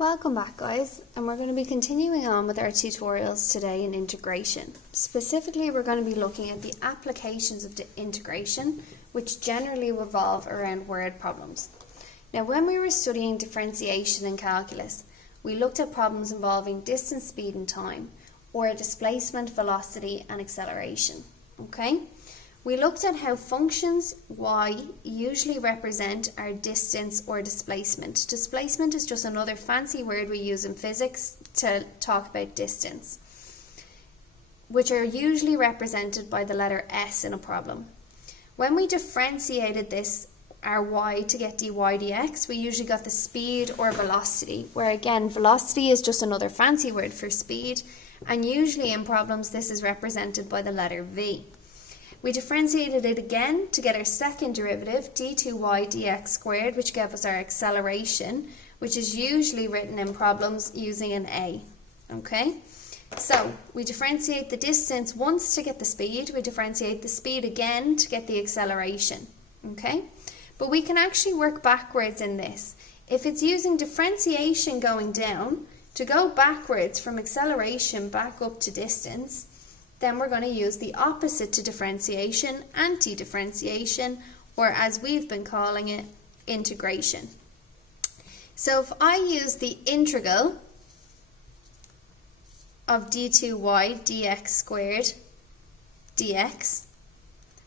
Welcome back, guys, and we're going to be continuing on with our tutorials today in integration. Specifically, we're going to be looking at the applications of the integration, which generally revolve around word problems. Now, when we were studying differentiation in calculus, we looked at problems involving distance, speed and time, or displacement, velocity and acceleration. Okay? We looked at how functions y usually represent our distance or displacement. Displacement is just another fancy word we use in physics to talk about distance, which are usually represented by the letter S in a problem. When we differentiated this, our y, to get dy dx, we usually got the speed or velocity, where again, velocity is just another fancy word for speed, and usually in problems this is represented by the letter v. We differentiated it again to get our second derivative, d2y dx squared, which gave us our acceleration, which is usually written in problems using an a. Okay? So, we differentiate the distance once to get the speed, we differentiate the speed again to get the acceleration. Okay? But we can actually work backwards in this. If it's using differentiation going down, to go backwards from acceleration back up to distance, then we're going to use the opposite to differentiation, anti-differentiation, or as we've been calling it, integration. So if I use the integral of d2y dx squared dx,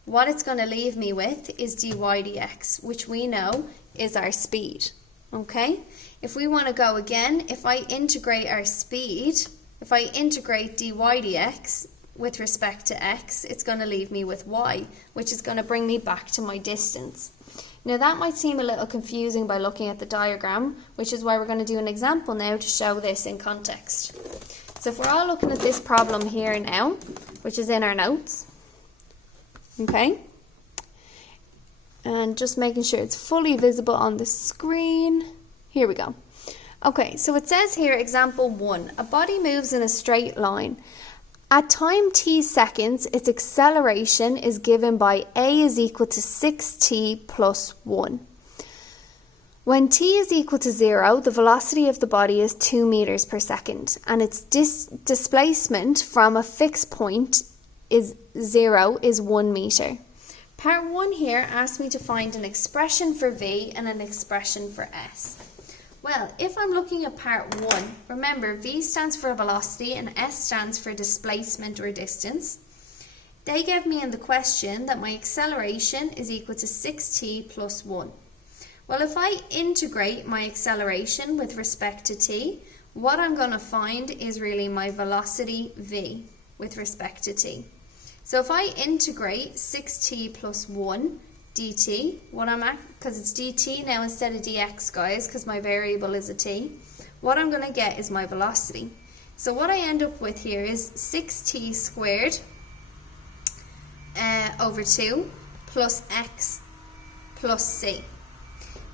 what it's going to leave me with is dy dx, which we know is our speed. Okay? If we want to go again, if I integrate our speed, if I integrate dy dx, with respect to x, it's going to leave me with y, which is going to bring me back to my distance. Now that might seem a little confusing by looking at the diagram, which is why we're going to do an example now to show this in context. So if we're all looking at this problem here now, which is in our notes, okay, and just making sure it's fully visible on the screen. Here we go. Okay, so it says here, example 1, a body moves in a straight line. At time t seconds, its acceleration is given by a is equal to 6t plus 1. When t is equal to 0, the velocity of the body is 2 meters per second, and its displacement from a fixed point is 0 is 1 meter. Part 1 here asks me to find an expression for v and an expression for s. Well, if I'm looking at part 1, remember v stands for velocity and s stands for displacement or distance. They gave me in the question that my acceleration is equal to 6t plus 1. Well, if I integrate my acceleration with respect to t, what I'm going to find is really my velocity v with respect to t. So if I integrate 6t plus 1 dt, what I'm at, because it's dt now instead of dx, guys, because my variable is a t, what I'm going to get is my velocity. So what I end up with here is 6t squared over 2 plus x plus c.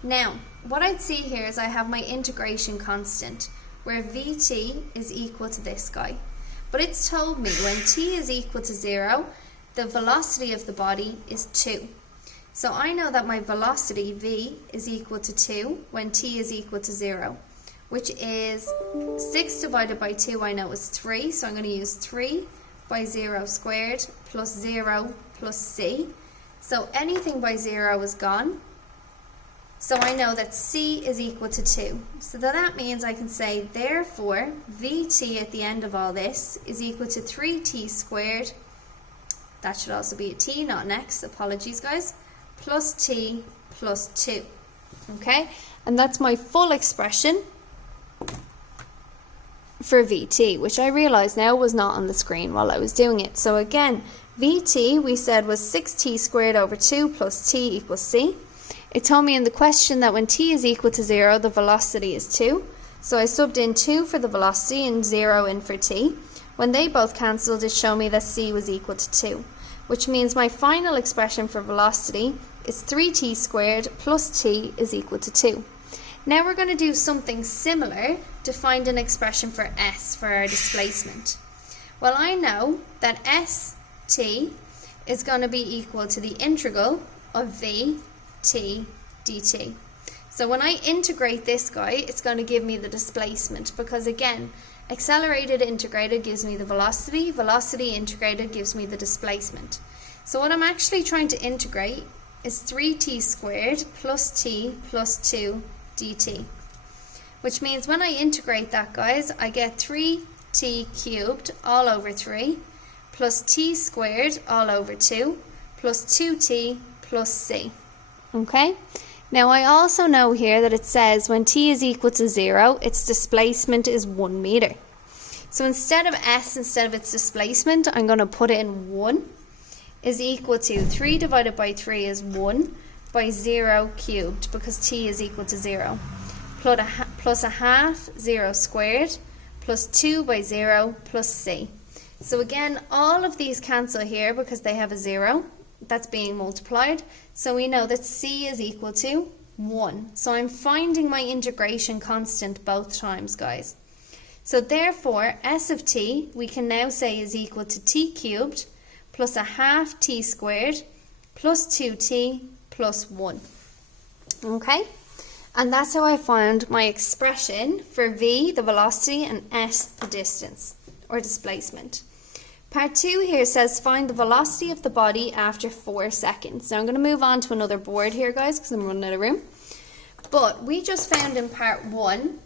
Now, what I'd see here is I have my integration constant, where vt is equal to this guy. But it's told me when t is equal to 0, the velocity of the body is 2. So I know that my velocity v is equal to 2 when t is equal to 0, which is 6 divided by 2 I know is 3, so I'm going to use 3 by 0 squared plus 0 plus c. So anything by 0 is gone. So I know that c is equal to 2. So that means I can say, therefore, vt at the end of all this is equal to 3t squared. That should also be a t, not an x. Apologies, guys. Plus t plus 2. Okay? And that's my full expression for vt, which I realise now was not on the screen while I was doing it. So again, vt we said was 6t squared over 2 plus t equals c. It told me in the question that when t is equal to 0, the velocity is 2. So I subbed in 2 for the velocity and 0 in for t. When they both cancelled, it showed me that c was equal to 2, which means my final expression for velocity is 3t squared plus t is equal to 2. Now we're going to do something similar to find an expression for s, for our displacement. Well, I know that st is going to be equal to the integral of v t dt. So when I integrate this guy, it's going to give me the displacement, because again, accelerated integrated gives me the velocity, velocity integrated gives me the displacement. So what I'm actually trying to integrate is 3t squared plus t plus 2 dt. Which means when I integrate that, guys, I get 3t cubed all over 3 plus t squared all over 2 plus 2t plus c. Okay? Now I also know here that it says when t is equal to 0, its displacement is 1 meter. So instead of its displacement, I'm going to put in 1 is equal to 3 divided by 3 is 1 by 0 cubed, because t is equal to 0. Plus a half, 0 squared, plus 2 by 0 plus c. So again, all of these cancel here because they have a 0. That's being multiplied. So we know that c is equal to 1. So I'm finding my integration constant both times, guys. So therefore, s of t, we can now say is equal to t cubed plus a half t squared plus 2t plus 1. Okay? And that's how I found my expression for v, the velocity, and s, the distance, or displacement. Part 2 here says find the velocity of the body after 4 seconds. Now I'm going to move on to another board here, guys, because I'm running out of room. But we just found in part 1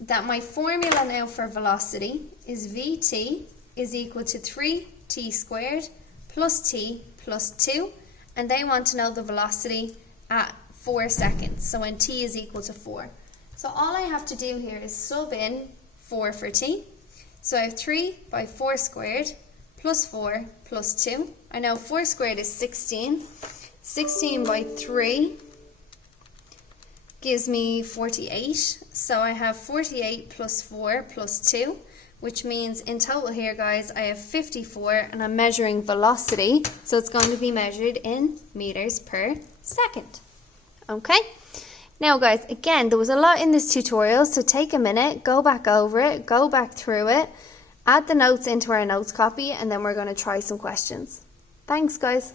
that my formula now for velocity is vt is equal to 3t squared plus t plus 2. And they want to know the velocity at 4 seconds. So when t is equal to 4. So all I have to do here is sub in 4 for t. So I have 3 by 4 squared plus 4 plus 2. I know 4 squared is 16. 16 by 3 gives me 48. So I have 48 plus 4 plus 2, which means in total here, guys, I have 54, and I'm measuring velocity. So it's going to be measured in meters per second. Okay? Now, guys, again, there was a lot in this tutorial, so take a minute, go back over it, go back through it, add the notes into our notes copy, and then we're going to try some questions. Thanks, guys.